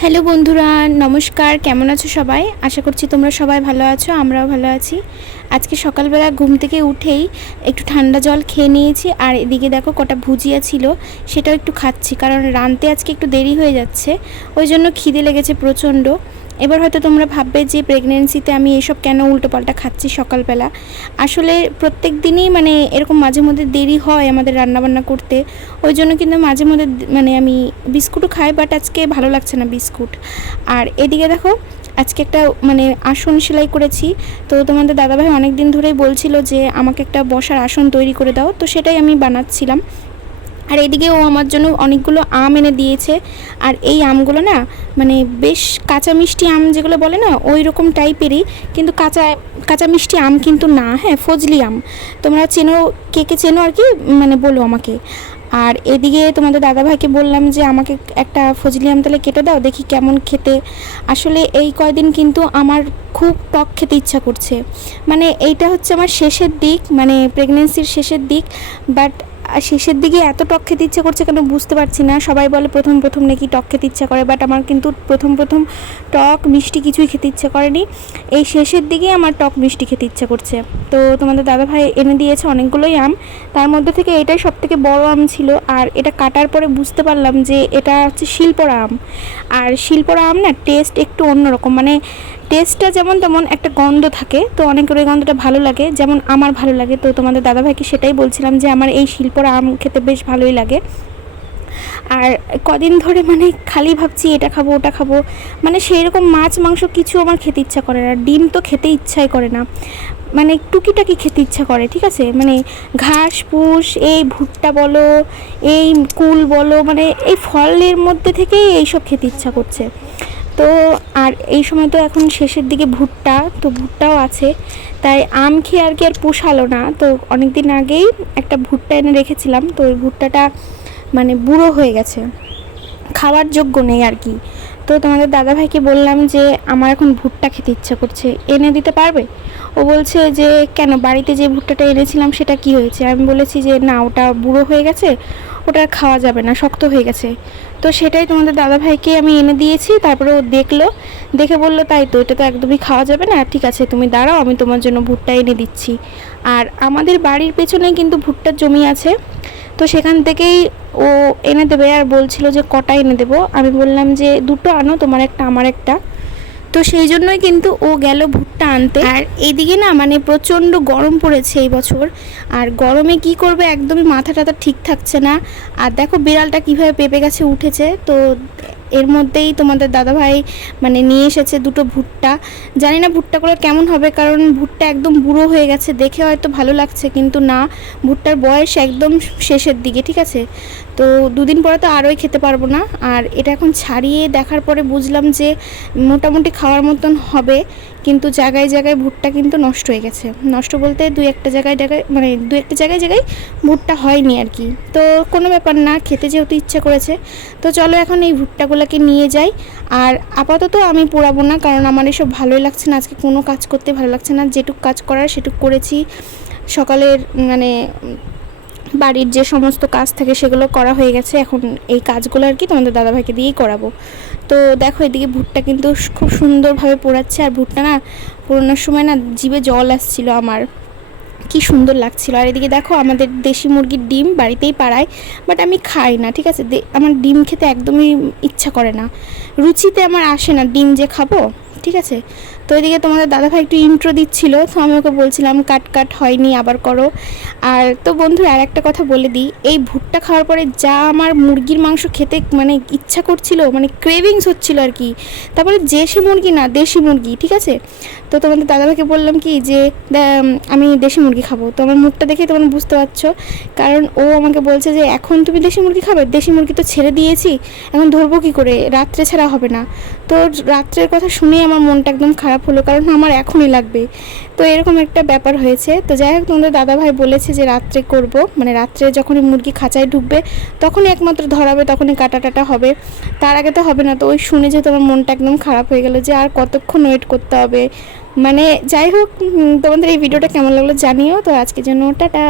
Hello বন্ধুরা, নমস্কার। কেমন আছো সবাই? আশা করছি তোমরা সবাই ভালো আছো, আমরাও ভালো আছি। আজকে সকালবেলা ঘুম থেকে উঠেই একটু ঠান্ডা জল খেয়ে নিয়েছি, আর এদিকে দেখো কটা ভুজিয়া ছিল সেটাও একটু খাচ্ছি, কারণ রাঁধতে আজকে একটু দেরি হয়ে যাচ্ছে, ওই জন্য খিদে লেগেছে প্রচণ্ড। এবার হয়তো তোমরা ভাববে যে প্রেগনেন্সিতে আমি এসব কেন উল্টোপাল্টা খাচ্ছি সকালবেলা। আসলে প্রত্যেক দিনই এরকম মাঝে মধ্যে দেরি হয় আমাদের রান্নাবান্না করতে, ওই জন্য কিন্তু মাঝে মধ্যে আমি বিস্কুটও খাই, বাট আজকে ভালো লাগছে না বিস্কুট। আর এদিকে দেখো আজকে একটা আসন সেলাই করেছি। তো তোমাদের দাদাভাই অনেক দিন ধরেই বলছিল যে আমাকে একটা বসার আসন তৈরি করে দাও, তো সেটাই আমি বানাচ্ছিলাম। আর এদিকে ও আমার জন্য অনেকগুলো আম এনে দিয়েছে। আর এই আমগুলো না বেশ কাঁচা মিষ্টি আম যেগুলো বলে না, ওই রকম টাইপেরই, কিন্তু কাঁচা কাঁচা মিষ্টি আম কিন্তু না, হ্যাঁ ফজলি আম। তোমরা চেনো, কে কে চেনো আর কি বলো আমাকে। আর এদিকে তোমাদের দাদাভাইকে বললাম যে আমাকে একটা ফজলি আম তাহলে কেটে দাও, দেখি কেমন খেতে। আসলে এই কয়দিন কিন্তু আমার খুব টক খেতে ইচ্ছা করছে। এইটা হচ্ছে আমার শেষের দিক, প্রেগনেন্সির শেষের দিক, বাট শেষের দিকে এত টক খেতে ইচ্ছা করছে কেন বুঝতে পারছি না। সবাই বলে প্রথম প্রথম নাকি টক খেতে ইচ্ছা করে, বাট আমার কিন্তু প্রথম প্রথম টক মিষ্টি কিছুই খেতে ইচ্ছা করেনি। এই শেষের দিকে আমার টক মিষ্টি খেতে ইচ্ছা করছে। তো তোমাদের দাদাভাই এনে দিয়েছে অনেকগুলোই আম, তার মধ্যে থেকে এটাই সবথেকে বড় আম ছিল। আর এটা কাটার পরে বুঝতে পারলাম যে এটা হচ্ছে শিলপড়া আম। আর শিলপড়া আম না টেস্ট একটু অন্যরকম, টেস্টটা যেমন তেমন একটা গন্ধ থাকে, তো অনেকের ওই গন্ধটা ভালো লাগে, যেমন আমার ভালো লাগে। তো তোমাদের দাদাভাইকে সেটাই বলছিলাম যে আমার এই শিলপড়া আম খেতে বেশ ভালোই লাগে। আর কদিন ধরে খালি ভাবছি এটা খাবো ওটা খাবো, সেই রকম মাছ মাংস কিছু আমার খেতে ইচ্ছা করে না, ডিম তো খেতে ইচ্ছাই করে না, টুকিটাকি খেতে ইচ্ছা করে, ঠিক আছে। ঘাস পুষ, এই ভুট্টা বলো, এই কুল বলো, এই ফলের মধ্যে থেকেই এইসব খেতে ইচ্ছা করছে। তো আর এই সময় তো এখন শেষের দিকে ভুট্টা, তো ভুট্টাও আছে, তাই আম খেয়ে আর কি আর পোষালো না। তো অনেক দিন আগেই একটা ভুট্টা এনে রেখেছিলাম, তো ওই ভুট্টাটা বুড়ো হয়ে গেছে, খাওয়ার যোগ্য নেই আর কি। তো তোমাদের দাদাভাইকে বললাম যে আমার এখন ভুট্টা খেতে ইচ্ছা করছে, এনে দিতে পারবে? ও বলছে যে কেন, বাড়িতে যে ভুট্টাটা এনেছিলাম সেটা কি হয়েছে? আমি বলেছি যে না, ওটা বুড়ো হয়ে গেছে, ওটা খাওয়া যাবে না, শক্ত হয়ে গেছে। তো সেটাই তোমাদের দাদাভাইকে আমি এনে দিয়েছি। তারপরে ও দেখলো, দেখে বললো তাই তো, এটা তো একদমই খাওয়া যাবে না, ঠিক আছে তুমি দাঁড়াও, আমি তোমার জন্য ভুট্টা এনে দিচ্ছি। আর আমাদের বাড়ির পেছনেই কিন্তু ভুট্টার জমি আছে, তো সেখান থেকেই ও এনে দেবে। আর বলছিল যে কটা এনে দেবো, আমি বললাম যে দুটো আনো, তোমার একটা আমার একটা। তো সেই জন্যই কিন্তু ও গেল ভুট্টা আনতে। আর এইদিকে না প্রচণ্ড গরম পড়েছে এই বছর, আর গরমে কি করবে একদমই মাথা টাথা ঠিক থাকছে না। আর দেখো বিড়ালটা কীভাবে পেঁপে গাছে উঠেছে। তো এর মধ্যেই তোমাদের দাদাভাই নিয়ে এসেছে দুটো ভুট্টা। জানি না ভুট্টাগুলো কেমন হবে, কারণ ভুট্টা একদম বুড়ো হয়ে গেছে, দেখে হয়তো ভালো লাগছে কিন্তু না, ভুট্টার বয়স একদম শেষের দিকে, ঠিক আছে। তো দুদিন পরে তো আরোই খেতে পারবো না। আর এটা এখন ছাড়িয়ে দেখার পরে বুঝলাম যে মোটামুটি খাওয়ার মতন হবে, কিন্তু জায়গায় জায়গায় ভুট্টা কিন্তু নষ্ট হয়ে গেছে। নষ্ট বলতে দু একটা জায়গায় জায়গায় ভুট্টা হয়নি আর কি। তো কোনো ব্যাপার না, খেতে যেহেতু ইচ্ছা করেছে। তো চলো এখন এই ভুট্টাগুলোকে নিয়ে যাই। আর আপাতত আমি পোড়াবো না, কারণ আমার এসব ভালোই লাগছে না, আজকে কোনো কাজ করতে ভালো লাগছে না। যেটুক কাজ করার সেটুক করেছি, সকালের বাড়ির যে সমস্ত কাজ থাকে সেগুলো করা হয়ে গেছে। এখন এই কাজগুলো আর কি তোমাদের দাদাভাইকে দিয়েই করাবো। তো দেখো এদিকে ভুট্টা কিন্তু খুব সুন্দরভাবে পোড়াচ্ছে, আর ভুট্টা না পোড়ানোর সময় না জিভে জল আসছিল আমার, কি সুন্দর লাগছিল। আর এদিকে দেখো আমাদের দেশি মুরগির ডিম বাড়িতেই পাড়ায়, বাট আমি খাই না, ঠিক আছে। আমার ডিম খেতে একদমই ইচ্ছা করে না, রুচিতে আমার আসে না ডিম যে খাবো, ঠিক আছে। তো এদিকে তোমাদের দাদাভাই একটু ইন্ট্রো দিচ্ছিল, তো আমি ওকে বলছিলাম কাট হয়নি, আবার করো। আর তো বন্ধুরা আর একটা কথা বলে দিই, এই ভুট্টা খাওয়ার পরে যা আমার মুরগির মাংস খেতে ইচ্ছা করছিল, ক্রেভিংস হচ্ছিল আর কি। তারপরে দেশি মুরগি না, দেশি মুরগি, ঠিক আছে। তো তোমাদের দাদাভাইকে বললাম কি যে আমি দেশি মুরগি খাবো। তো আমার মুখটা দেখে তোমরা বুঝতে পারছো, কারণ ও আমাকে বলছে যে এখন তুমি দেশি মুরগি খাবে, দেশি মুরগি তো ছেড়ে দিয়েছি, এখন ধরবো কী করে, রাত্রে ছাড়া হবে না। তো রাত্রের কথা শুনেই আমার মনটা একদম খারাপ হলো, কারণ আমার এখনই লাগবে। তো এরকম একটা ব্যাপার হয়েছে। তো যাই হোক তোমাদের দাদাভাই বলেছে যে রাত্রে করব, রাত্রে যখনই মুরগি খাঁচায় ঢুকবে তখনই একমাত্র ধরাবে, তখনই কাটা টাটা হবে, তার আগে তো হবে না। তো ওই শুনে যে তোমার মনটা একদম খারাপ হয়ে গেল যে আর কতক্ষণ ওয়েট করতে হবে। যাই হোক, তোমাদের এই ভিডিওটা কেমন লাগলো জানিও। তো আজকের জন্য টাটা।